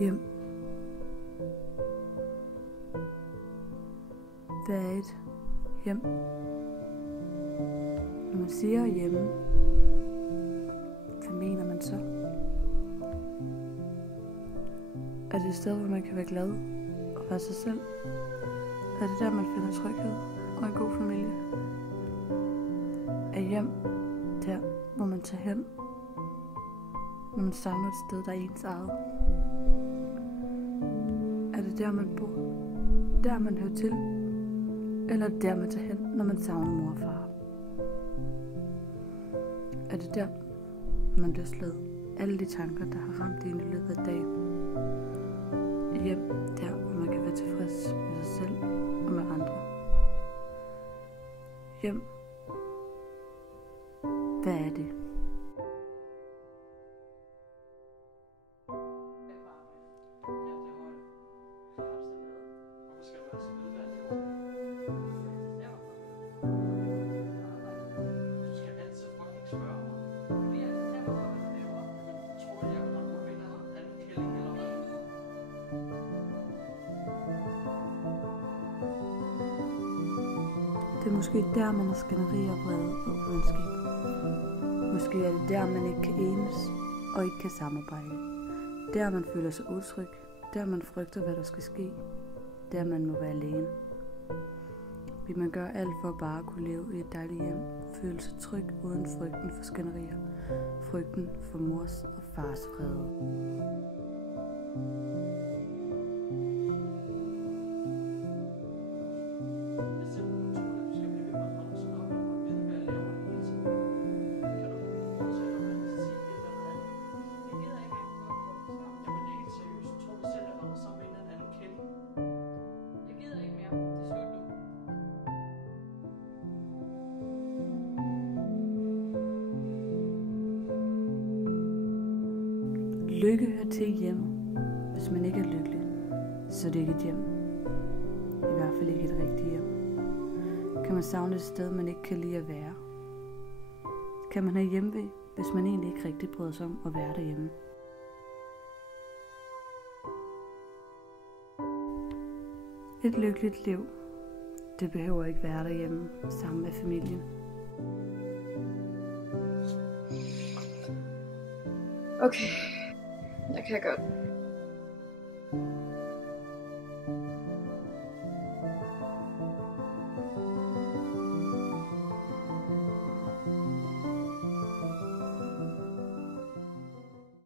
Hjem. Hvad er et hjem? Når man siger hjemme, hvad mener man så? Er det et sted, hvor man kan være glad og være sig selv? Er det der, man finder tryghed og en god familie? Er hjem der, hvor man tager hen, når man savner et sted, der er ens eget? Er det der, man bor? Der, man hører til? Eller er det der, man tager hen, når man savner mor og far? Er det der, man løslader alle de tanker, der har ramt en i løbet af dagen? Hjem der, hvor man kan være tilfreds med sig selv og med andre. Hjem. Hvad er det? Det er måske der, man har skænderier og vrede og uvenskab. Måske er det der, man ikke kan enes og ikke kan samarbejde. Der, man føler sig utryg. Der, man frygter, hvad der skal ske. Der, man må være alene. Vil man gøre alt for at bare kunne leve i et dejligt hjem, føle sig tryg uden frygten for skænderier, frygten for mors og fars vrede. Lykke hører til hjemme. Hvis man ikke er lykkelig, så er det ikke et hjem. I hvert fald ikke et rigtigt hjem. Kan man savne et sted, man ikke kan lide at være? Kan man have hjemve, hvis man egentlig ikke rigtig bryder sig om at være derhjemme? Et lykkeligt liv, det behøver ikke være derhjemme sammen med familien. Okay, jeg kan godt.